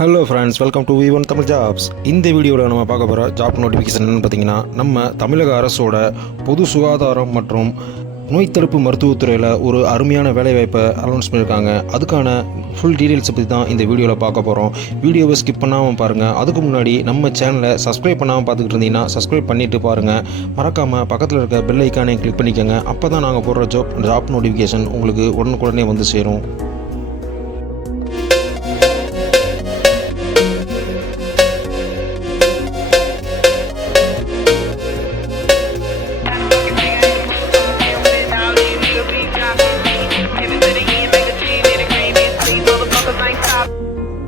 Hello friends, welcome to V1 Tamil jobs. இந்த வீடியோவில் நம்ம பார்க்க போகிற ஜாப் நோட்டிஃபிகேஷன் என்னென்னு பார்த்தீங்கன்னா, நம்ம தமிழக அரசோட பொது சுகாதாரம் மற்றும் நோய் தடுப்பு மருத்துவத்துறையில் ஒரு அருமையான வேலைவாய்ப்பை அனௌன்ஸ் பண்ணியிருக்காங்க. அதுக்கான ஃபுல் டீட்டெயில்ஸை பற்றி தான் இந்த வீடியோவில் பார்க்க போகிறோம். வீடியோவை ஸ்கிப் பண்ணாமல் பாருங்கள். அதுக்கு முன்னாடி நம்ம சேனலை சப்ஸ்கிரைப் பண்ணாமல் பார்த்துக்கிட்டு இருந்தீங்கன்னா சப்ஸ்கிரைப் பண்ணிவிட்டு பாருங்கள். மறக்காமல் பக்கத்தில் இருக்க பெல் ஐக்கானை கிளிக் பண்ணிக்கோங்க. அப்போ தான் நாங்கள் போடுற ஜாப் நோட்டிஃபிகேஷன் உங்களுக்கு உடனுக்குடனே வந்து சேரும்.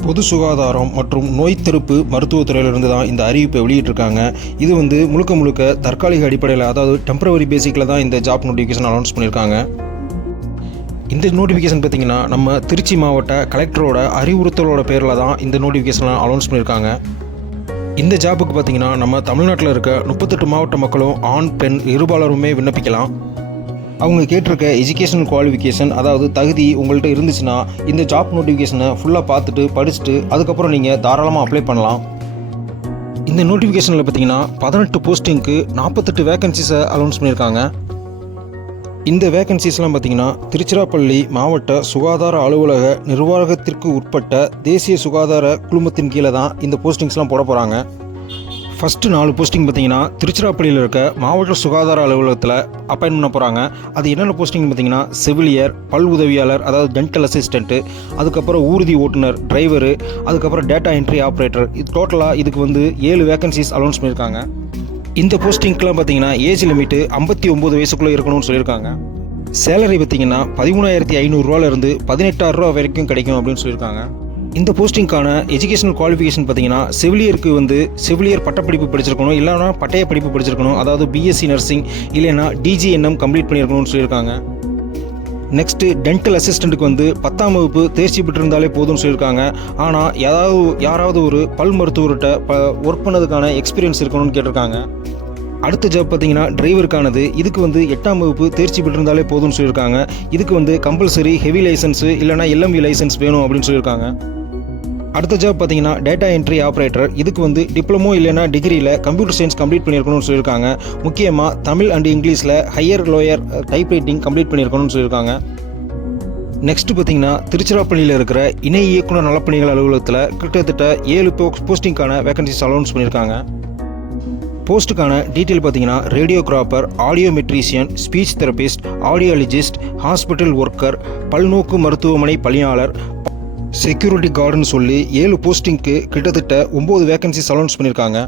பொது சுகாதாரம் மற்றும் நோய் தடுப்பு மருத்துவத்துறையிலிருந்து தான் இந்த அறிவிப்பை வெளியிட்டிருக்காங்க. இது முழுக்க தற்காலிக அடிப்படையில், அதாவது டெம்பரவரி பேசிக்கில் தான் இந்த ஜாப் நோட்டிஃபிகேஷன் அனௌன்ஸ் பண்ணியிருக்காங்க. இந்த நோட்டிஃபிகேஷன் பார்த்திங்கன்னா நம்ம திருச்சி மாவட்ட கலெக்டரோட அறிவுறுத்தலோட பேரில் தான் இந்த நோட்டிஃபிகேஷன்லாம் அனௌன்ஸ் பண்ணியிருக்காங்க. இந்த ஜாப்புக்கு பார்த்திங்கன்னா நம்ம தமிழ்நாட்டில் இருக்க 38 மாவட்ட மக்களும் ஆண் பெண் இருபாலருமே விண்ணப்பிக்கலாம். அவங்க கேட்டிருக்க எஜுகேஷனல் குவாலிஃபிகேஷன், அதாவது தகுதி உங்கள்கிட்ட இருந்துச்சுன்னா இந்த ஜாப் நோட்டிஃபிகேஷனை ஃபுல்லாக பார்த்துட்டு படிச்சுட்டு அதுக்கப்புறம் நீங்கள் தாராளமாக அப்ளை பண்ணலாம். இந்த நோட்டிஃபிகேஷனில் பார்த்தீங்கன்னா 18 போஸ்டிங்க்கு 48 வேகன்சிஸை அனௌன்ஸ் பண்ணியிருக்காங்க. இந்த வேகன்சிஸ்லாம் பார்த்தீங்கன்னா திருச்சிராப்பள்ளி மாவட்ட சுகாதார அலுவலக நிர்வாகத்திற்கு உட்பட்ட தேசிய சுகாதார குழுமத்தின் கீழே தான் இந்த போஸ்டிங்ஸ்லாம் போட போகிறாங்க. ஃபஸ்ட்டு 4 போஸ்டிங் பார்த்தீங்கன்னா திருச்சிராப்பள்ளியில் இருக்க மாவட்ட சுகாதார அலுவலகத்தில் அப்பாயின் பண்ண போகிறாங்க. அது என்னென்ன போஸ்டிங் பார்த்தீங்கன்னா செவிலியர், பல் உதவியாளர், அதாவது டென்டல் அசிஸ்டண்ட்டு, அதுக்கப்புறம் ஊர்தி ஓட்டுநர், டிரைவரு, அதுக்கப்புறம் டேட்டா என்ட்ரி ஆப்ரேட்டர். இது டோட்டலாக இதுக்கு 7 வேகன்சிஸ் அனௌன்ஸ் பண்ணியிருக்காங்க. இந்த போஸ்டிங்க்கெலாம் பார்த்தீங்கன்னா ஏஜ் லிமிட்டு 59 வயசுக்குள்ளே இருக்கணும்னு சொல்லியிருக்காங்க. சேலரி பார்த்தீங்கன்னா 13,500 18,000 வரைக்கும் கிடைக்கும் அப்படின்னு சொல்லியிருக்காங்க. இந்த போஸ்டிங்கான எஜுகேஷனல் குவாலிஃபிகேஷன் பார்த்தீங்கன்னா செவிலியருக்கு செவிலியர் பட்டப்படிப்பு படிச்சிருக்கணும், இல்லைனா பட்டய படிப்பு படிச்சிருக்கணும், அதாவது பிஎஸ்சி நர்சிங் இல்லைனா டிஜிஎன்எம் கம்ப்ளீட் பண்ணியிருக்கணும்னு சொல்லியிருக்காங்க. நெக்ஸ்ட்டு டென்டல் அசிஸ்டண்ட்டுக்கு 10ஆம் வகுப்பு தேர்ச்சி பெற்றிருந்தாலே போதும்னு சொல்லியிருக்காங்க. ஆனால் யாராவது ஒரு பல் மருத்துவர்கிட்ட ஒர்க் பண்ணதுக்கான எக்ஸ்பீரியன்ஸ் இருக்கணும்னு கேட்டிருக்காங்க. அடுத்த ஜாப் பார்த்தீங்கன்னா டிரைவருக்கானது. இதுக்கு 8ஆம் வகுப்பு தேர்ச்சி பெற்றிருந்தாலே போதும்னு சொல்லியிருக்காங்க. இதுக்கு கம்பல்சரி ஹெவி லைசன்ஸு இல்லைனா எல்எம்வி லைசன்ஸ் வேணும் அப்படின்னு சொல்லியிருக்காங்க. அடுத்த ஜாப் பார்த்தீங்கன்னா டேட்டா என்ட்ரி ஆப்ரேட்டர். இதுக்கு டிப்ளமோ இல்லைனா டிகிரியில் கம்ப்யூட்டர் சயின்ஸ் கம்ப்ளீட் பண்ணியிருக்கணும்னு சொல்லியிருக்காங்க. முக்கியமாக தமிழ் அண்ட் இங்கிலீஷில் higher lower type writing complete பண்ணியிருக்கணும்னு சொல்லியிருக்காங்க. நெக்ஸ்ட்டு பார்த்தீங்கன்னா திருச்சிராப்பள்ளியில் இருக்கிற இணை இயக்குனர் நலப்பணிகள் அலுவலகத்தில் கிட்டத்தட்ட 7 போஸ்டிங்கான வேகன்சிஸ் அனௌன்ஸ் பண்ணியிருக்காங்க. போஸ்ட்டுக்கான டீட்டெயில் பார்த்தீங்கன்னா radiographer, audiometrician, speech therapist, audiologist, hospital worker, பல்நோக்கு மருத்துவமனை பணியாளர், செக்யூரிட்டி கார்டுன்னு சொல்லி 7 போஸ்டிங்க்கு கிட்டத்தட்ட 9 வேகன்சிஸ் அனௌன்ஸ் பண்ணியிருக்காங்க.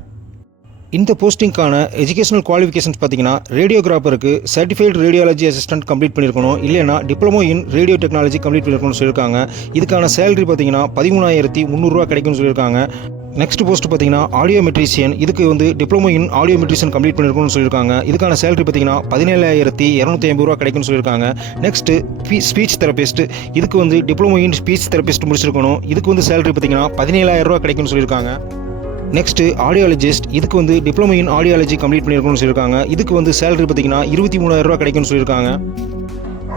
இந்த போஸ்டிங்கான எஜுகேஷனல் குவாலிஃபிகேஷன்ஸ் பார்த்தீங்கன்னா ரேடியோகிராஃபருக்கு சர்டிஃபைடு ரேடியாலஜி அசிஸ்டன்ட் கம்ப்ளீட் பண்ணியிருக்கணும், இல்லைனா diploma in radio technology complete பண்ணியிருக்கணும்னு சொல்லியிருக்காங்க. இதுக்கான சேலரி பார்த்தீங்கன்னா 13,300 கிடைக்கும்னு சொல்லியிருக்காங்க. நெக்ஸ்ட் போஸ்ட் பார்த்தீங்கன்னா ஆடியோமெட்ரிஷியன். இதுக்கு டிப்ளமோ இன் ஆடியோமெட்ரிஷியன் கம்ப்ளீட் பண்ணியிருக்கணும்னு சொல்லியிருக்காங்க. இதுக்கான சேலரி பார்த்தீங்கன்னா 17,250 கிடைக்கும்னு சொல்லியிருக்காங்க. Next speech therapist. இதுக்கு டிப்ளமோ இன் ஸ்பீச் தெரபிஸ்ட் முடிச்சிருக்கணும். இதுக்கு சேலரி பார்த்தீங்கன்னா 17,000 கிடைக்கும்னு சொல்லியிருக்காங்க. Next audiologist. இதுக்கு டிப்ளமோ இன் ஆடியாலஜி கம்ப்ளீட் பண்ணியிருக்கணும்னு சொல்லியிருக்காங்க. இதுக்கு சேலரி பார்த்தீங்கன்னா 23,000 கிடைக்கும்னு சொல்லியிருக்காங்க.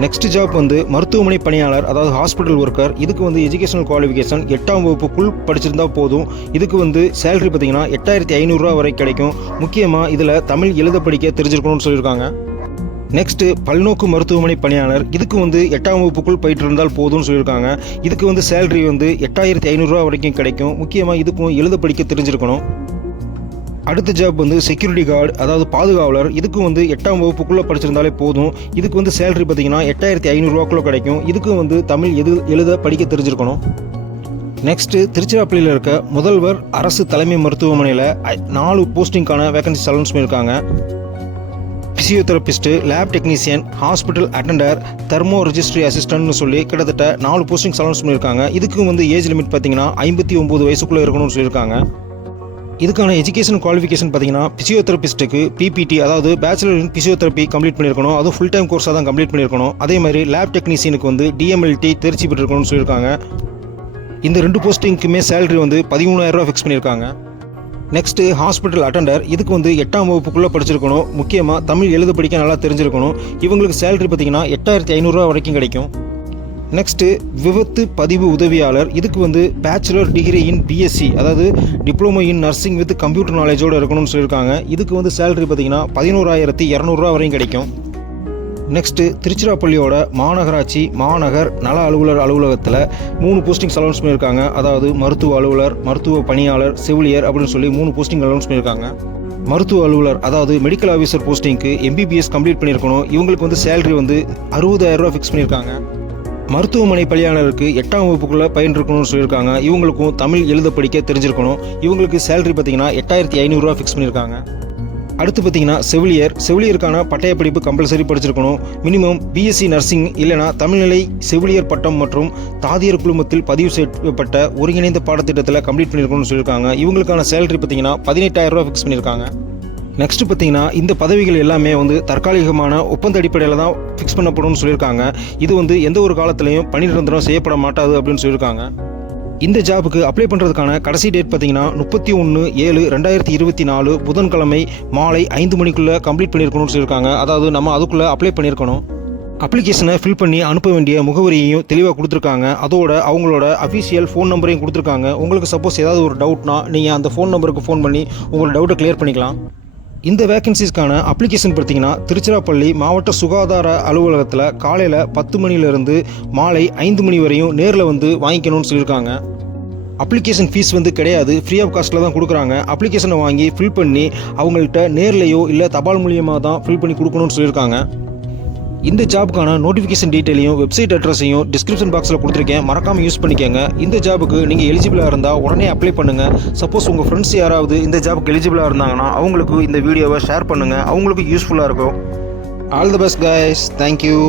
நெக்ஸ்ட் ஜாப் மருத்துவமனை பணியாளர், அதாவது ஹாஸ்பிட்டல் ஒர்க்கர். இதுக்கு எஜுகேஷனல் குவாலிஃபிகேஷன் 8ஆம் வகுப்புக்குள் படிச்சிருந்தா போதும். இதுக்கு சேலரி பார்த்தீங்கன்னா 8,500 வரை கிடைக்கும். முக்கியமாக இதில் தமிழ் எழுத படிக்க தெரிஞ்சிருக்கணும்னு சொல்லியிருக்காங்க. நெக்ஸ்ட்டு பல்நோக்கு மருத்துவமனை பணியாளர். இதுக்கு 8ஆம் வகுப்புக்குள் போயிட்டு இருந்தால் போதும்னு சொல்லியிருக்காங்க. இதுக்கு சேலரி 8,500 வரைக்கும் கிடைக்கும். முக்கியமாக இதுக்கும் எழுத படிக்க தெரிஞ்சிருக்கணும். அடுத்த ஜாப் செக்யூரிட்டி கார்டு, அதாவது பாதுகாவலர். இதுக்கு 8ஆம் வகுப்புக்குள்ளே படிச்சிருந்தாலே போதும். இதுக்கு சேலரி பார்த்தீங்கன்னா 8,500 கிடைக்கும். இதுக்கு தமிழ் எழுத படிக்க தெரிஞ்சிருக்கணும். நெக்ஸ்ட்டு திருச்சிராப்பள்ளியில் இருக்க முதல்வர் அரசு தலைமை மருத்துவமனையில் 4 போஸ்டிங்கான வேகன்சிஸ் அனௌன்ஸ் பண்ணியிருக்காங்க. Physiotherapist, lab technician, hospital attender, thermo registry அசிஸ்டன்ட்னு சொல்லி கிட்டத்தட்ட 4 போஸ்டிங்ஸ் அனௌன்ஸ் பண்ணியிருக்காங்க. இதுக்கு ஏஜ் லிமிட் பார்த்தீங்கன்னா 59 வயசுக்குள்ளே இருக்கணும்னு சொல்லியிருக்காங்க. இதுக்கான எஜுகேஷன் குவாலிஃபிகேஷன் பார்த்தீங்கன்னா பிசியோதெரபிஸ்ட்டுக்கு பிபிடி, அதாவது பேச்சுலர் இன் பிசியோதெரப்பி கம்ப்ளீட் பண்ணியிருக்கணும். அதுவும் ஃபுல் டைம் கோர்ஸாக தான் கம்ப்ளீட் பண்ணியிருக்கணும். அதே மாதிரி லேப் டெக்னீஷியனுக்கு டிஎம்எல்டி தேர்ச்சி பெற்றிருக்கணும்னு சொல்லியிருக்காங்க. இந்த 2 போஸ்டிங்க்குமே சேலரி 13,000 ஃபிக்ஸ் பண்ணியிருக்காங்க. Next hospital attender. இதுக்கு 8ஆம் வகுப்புக்குள்ளே படிச்சிருக்கணும். முக்கியமாக தமிழ் எழுத படிக்க நல்லா தெரிஞ்சிருக்கணும். இவங்களுக்கு சேலரி பார்த்தீங்கன்னா 8,500 வரைக்கும் கிடைக்கும். நெக்ஸ்ட்டு விபத்து பதிவு உதவியாளர். இதுக்கு வந்து பேச்சுலர் டிகிரி இன் பிஎஸ்சி, அதாவது diploma in nursing with computer நாலேஜோடு இருக்கணும்னு சொல்லியிருக்காங்க. இதுக்கு வந்து சேலரி பார்த்திங்கன்னா 11,200 வரையும் கிடைக்கும். நெக்ஸ்ட்டு திருச்சிராப்பள்ளியோட மாநகராட்சி மாநகர் நல அலுவலர் அலுவலகத்தில் 3 போஸ்டிங்ஸ் அலௌன்ஸ் பண்ணியிருக்காங்க. அதாவது மருத்துவ அலுவலர், மருத்துவ பணியாளர், செவிலியர் அப்படின்னு சொல்லி 3 போஸ்டிங் அலௌன்ஸ் பண்ணியிருக்காங்க. மருத்துவ அலுவலர் அதாவது மெடிக்கல் ஆஃபீஸர் போஸ்டிங்க்கு எம்பிபிஎஸ் கம்ப்ளீட் பண்ணியிருக்கணும். இவங்களுக்கு வந்து சேலரி வந்து 60,000 ஃபிக்ஸ் பண்ணியிருக்காங்க. மருத்துவமனை பணியாளருக்கு 8ஆம் வகுப்புக்குள்ளே பயின்றிருக்கணும்னு சொல்லியிருக்காங்க. இவங்களுக்கும் தமிழ் எழுத படிக்க தெரிஞ்சிருக்கணும். இவங்களுக்கு சேலரி பார்த்திங்கன்னா 8,500 ஃபிக்ஸ் பண்ணியிருக்காங்க. அடுத்து பார்த்திங்கன்னா செவிலியருக்கான பட்டய படிப்பு கம்பல்சரி படிச்சிருக்கணும். மினிமம் பிஎஸ்சி நர்சிங் இல்லைனா தமிழ்நிலை செவிலியர் பட்டம் மற்றும் தாதியர் குழுமத்தில் பதிவு செய்யப்பட்ட ஒருங்கிணைந்த பாடத்திட்டத்தில் கம்ப்ளீட் பண்ணியிருக்கணும்னு சொல்லியிருக்காங்க. இவங்களுக்கான சேலரி பார்த்திங்கன்னா 18,000 ஃபிக்ஸ் பண்ணியிருக்காங்க. நெக்ஸ்ட் பார்த்திங்கன்னா இந்த பதவிகள் எல்லாமே வந்து தற்காலிகமான ஒப்பந்த அடிப்படையில் தான் ஃபிக்ஸ் பண்ணப்படும்னு சொல்லியிருக்காங்க. இது வந்து எந்த ஒரு காலத்திலையும் பணி நிரந்தரம் செய்யப்பட மாட்டாது அப்படின்னு சொல்லியிருக்காங்க. இந்த ஜாபுக்கு அப்ளை பண்ணுறதுக்கான கடைசி டேட் பார்த்திங்கன்னா 31/7/2024 புதன்கிழமை மாலை 5 மணிக்குள்ளே கம்ப்ளீட் பண்ணியிருக்கணும்னு சொல்லியிருக்காங்க. அதாவது நம்ம அதுக்குள்ளே அப்ளை பண்ணியிருக்கணும். அப்ளிகேஷனை ஃபில் பண்ணி அனுப்ப வேண்டிய முகவரியையும் தெளிவாக கொடுத்துருக்காங்க. அதோட அவங்களோட அஃபிஷியல் ஃபோன் நம்பரையும் கொடுத்துருக்காங்க. உங்களுக்கு சப்போஸ் ஏதாவது ஒரு டவுட்னா நீங்கள் அந்த ஃபோன் நம்பருக்கு ஃபோன் பண்ணி உங்களோட டவுட்டை கிளியர் பண்ணிக்கலாம். இந்த வேகன்சிஸ்க்கான அப்ளிகேஷன் பார்த்தீங்கன்னா திருச்சிராப்பள்ளி மாவட்ட சுகாதார அலுவலகத்தில் காலையில் 10 மணிலேருந்து மாலை 5 மணி வரையும் நேரில் வந்து வாங்கிக்கணும்னு சொல்லியிருக்காங்க. அப்ளிகேஷன் ஃபீஸ் வந்து கிடையாது, ஃப்ரீ ஆஃப் காஸ்ட்டில் தான் கொடுக்குறாங்க. அப்ளிகேஷனை வாங்கி ஃபில் பண்ணி அவங்கள்ட்ட நேர்லையோ இல்லை தபால் மூலியமாக தான் ஃபில் பண்ணி கொடுக்கணும்னு சொல்லியிருக்காங்க. இந்த ஜாபுக்கான நோட்டிஃபிகேஷன் டீட்டெயிலையும் வெப்சைட் அட்ரஸையும் டிஸ்கிரிப்ஷன் பாக்ஸில் கொடுத்துருக்கேன், மறக்காமல் யூஸ் பண்ணிக்கோங்க. இந்த ஜாபுக்கு நீங்கள் எலிஜிபிளாக இருந்தால் உடனே அப்ளை பண்ணுங்கள். சப்போஸ் உங்கள் ஃப்ரெண்ட்ஸ் யாராவது இந்த ஜாபுக்கு எலிஜிபிளாக இருந்தாங்கன்னா அவங்களுக்கு இந்த வீடியோவை ஷேர் பண்ணுங்கள், அவங்களுக்கு யூஸ்ஃபுல்லாக இருக்கும். All the best guys, thank you.